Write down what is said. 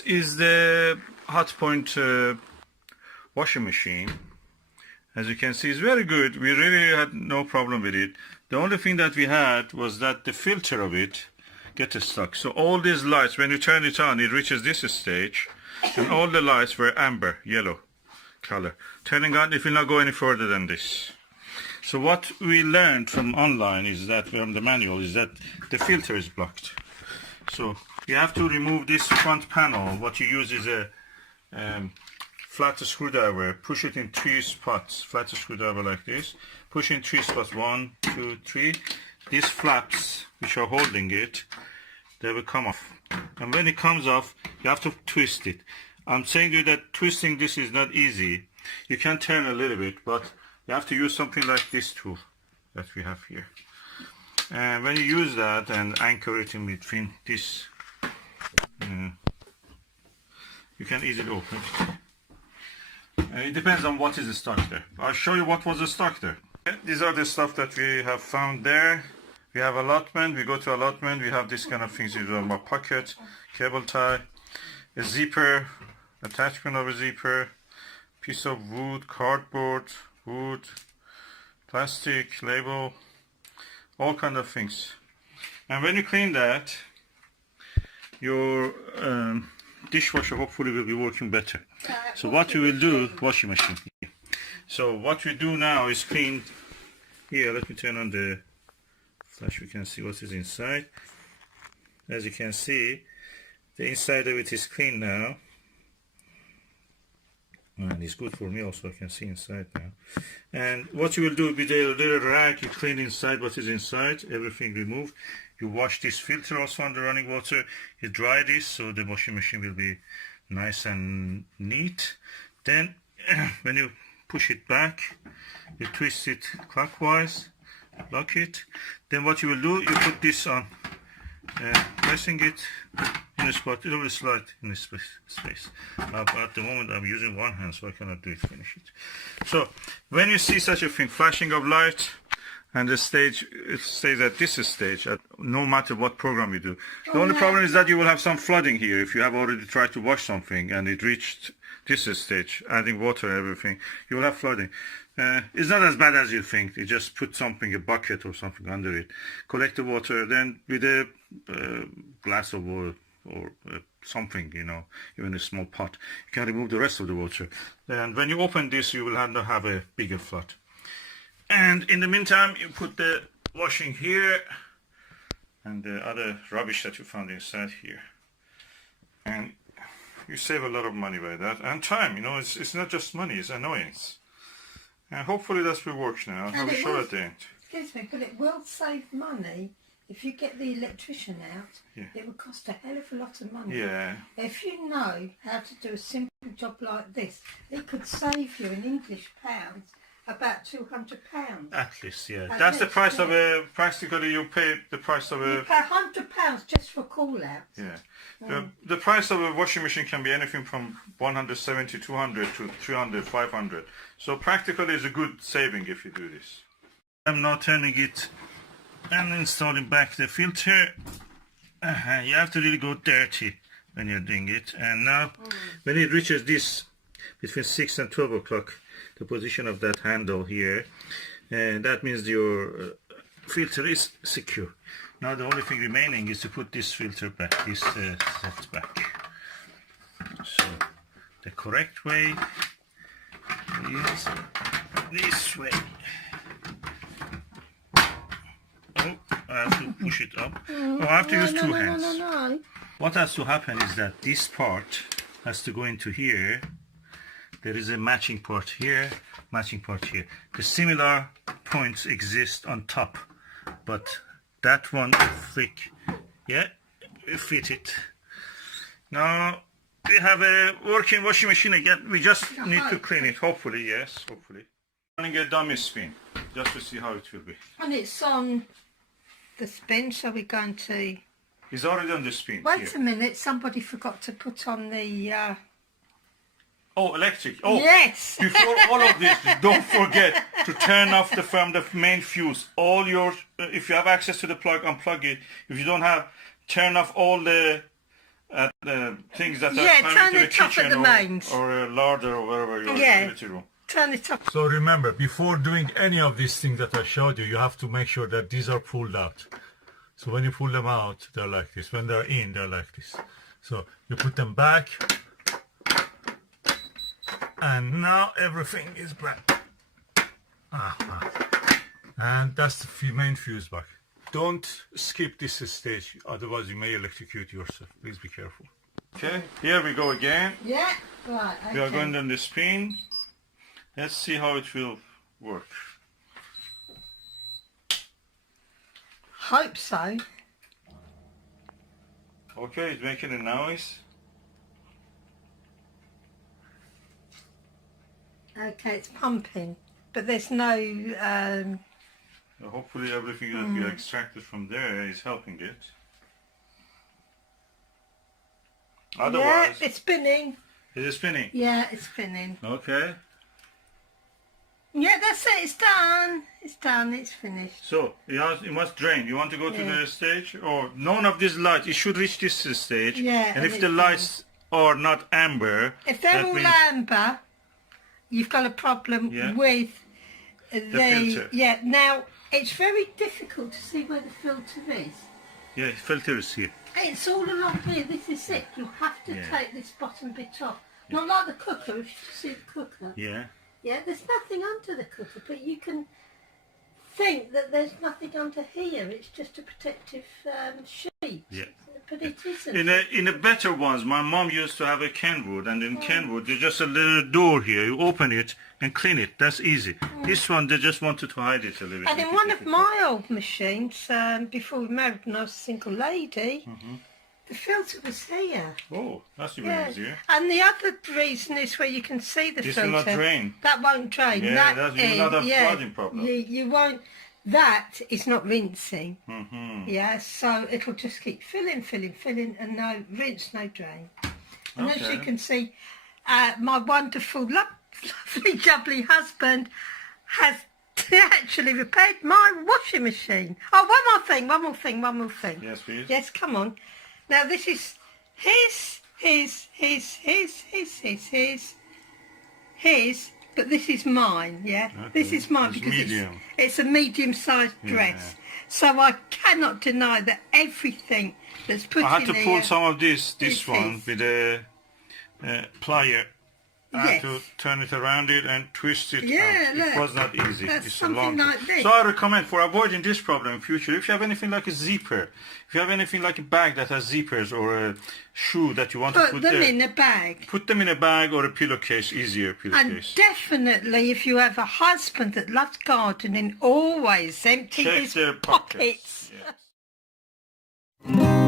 This is the Hotpoint washing machine. As you can see, it's very good. We really had no problem with it. The only thing that we had was that the filter of it gets stuck. So all these lights, when you turn it on, it reaches this stage, and all the lights were amber, yellow color. Turning on, it will not go any further than this. So what we learned from online is that, from the manual, is that the filter is blocked. So you have to remove this front panel. What you use is a flat screwdriver. Push it in 3 spots. Flat screwdriver like this. Push in 3 spots. 1, 2, 3. These flaps, which are holding it, they will come off. And when it comes off, you have to twist it. I'm saying to you that twisting this is not easy. You can turn a little bit, but you have to use something like this tool that we have here. And when you use that and anchor it in between this, you can easily open it. It depends on what is stuck there. I'll show you what was stuck there. These are the stuff that we have found there. We have allotment. We go to allotment. We have this kind of things. You have a pocket, cable tie, a zipper, attachment of a zipper, piece of wood, cardboard, wood, plastic, label, all kind of things. And when you clean that, your dishwasher hopefully will be working better. So what we will do, washing machine. So what we do now is clean. Here, let me turn on the flash. We can see what is inside. As you can see, the inside of it is clean now. And it's good for me also, I can see inside now. And what you will do with a little rag, you clean inside what is inside, everything removed. You wash this filter also under running water. You dry this so the washing machine will be nice and neat. Then when you push it back, you twist it clockwise, lock it. Then what you will do, you put this on, pressing it in a spot. It will slide in this space. At the moment I'm using one hand, so I cannot do it, finish it. So when you see such a thing, flashing of light, and the stage, it stays at this stage, no matter what program you do. The only problem is that you will have some flooding here. If you have already tried to wash something and it reached this stage, adding water and everything, you will have flooding. It's not as bad as you think. You just put something, a bucket or something under it, collect the water, then with a glass of water or something, you know, even a small pot, you can remove the rest of the water. And when you open this, you will have a bigger flood. And in the meantime, you put the washing here and the other rubbish that you found inside here. And you save a lot of money by that, and time, you know, it's not just money, it's annoyance. And hopefully that will work now. I'll have a show at the end. Excuse me, but it will save money if you get the electrician out. Yeah. It would cost a hell of a lot of money. Yeah. If you know how to do a simple job like this, it could save you in English pounds about £200. At least, yeah. At That's the least, price yeah. of a, practically you pay the price of You a... pay £100 just for call out. Yeah. The price of a washing machine can be anything from 170, 200 to 300, 500. So practically it's a good saving if you do this. I'm now turning it and installing back the filter. You have to really go dirty when you're doing it. And now when it reaches this, between 6 and 12 o'clock, the position of that handle here, and that means your filter is secure. Now the only thing remaining is to put this filter back, this set back. So the correct way is this way. Oh, I have to push it up. Oh, I have to use two hands. No. What has to happen is that this part has to go into here. There is a matching part here, matching part here. The similar points exist on top, but that one thick, yeah, we fit it. Now we have a working washing machine again. We just need to clean it, hopefully, yes, hopefully. Running a dummy spin, just to see how it will be. And it's on the spin, so we're going to... It's already on the spin. Wait a minute, somebody forgot to put on the... Oh, electric. Oh, yes. Before all of this, don't forget to turn off the main fuse. All your, if you have access to the plug, unplug it. If you don't have, turn off all the at things that Yeah, are turn coming to the it off at kitchen the mains. or a larder or wherever your Yeah. utility room. Turn it off. So remember, before doing any of these things that I showed you, you have to make sure that these are pulled out. So when you pull them out, they're like this. When they're in, they're like this. So you put them back, and now everything is black. And that's the main fuse back. Don't skip this stage, otherwise you may electrocute yourself. Please be careful. Okay, here we go again. Yeah, right. Okay. We are going on the spin. Let's see how it will work. Hope so. Okay, it's making a noise. Okay, it's pumping, but there's no. Hopefully everything that we extracted from there is helping it. Yeah, Otherwise, it's spinning. is it spinning? Yeah, it's spinning. Okay. Yeah, that's it. It's done. It's done. It's finished. So you must drain. You want to go to the stage, or none of these lights? It should reach this stage. Yeah, And if it's the lights are not amber, If they're that all means amber, you've got a problem Yeah. with the filter. Yeah. Now it's very difficult to see where the filter is. yeah, filter is here. It's all along here. This is it. You have to take this bottom bit off. Not like the cooker. If you see the cooker. Yeah. Yeah, there's nothing under the cooker, but you can think that there's nothing under here. It's just a protective sheet. Yeah. But it isn't. In the better ones, my mom used to have a Kenwood, and in Kenwood, there's just a little door here. You open it and clean it. That's easy. This one, they just wanted to hide it a little bit. And in one of my old machines, before we married when I was a single lady, the filter was here. Oh, that's even Yeah. easier. And the other reason is where you can see the This filter. will not drain. That won't drain. Yeah, you will not have flooding problem. You won't. That is not rinsing. Mm-hmm. Yeah, so it'll just keep filling, and no rinse, no drain. And as you can see, my wonderful, lovely, jubbly husband has actually repaired my washing machine. Oh, one more thing. Yes, please. Yes, come on. Now this is his, but this is mine, yeah? Okay. This is mine It's because medium. it's a medium-sized dress. So I cannot deny that everything that's put in I had to pull here some of this is one his. with a plier. I had Yes. to turn it around it and twist it Yeah, out. look. It was not easy. That's It's a something long like this. So I recommend, for avoiding this problem in future, if you have anything like a zipper, if you have anything like a bag that has zippers or a shoe that you want to Put put them there, in a bag. put them in a bag or a pillowcase, easier And pillowcase. definitely, if you have a husband that loves gardening, always empty Check his their pockets. pockets. Yeah.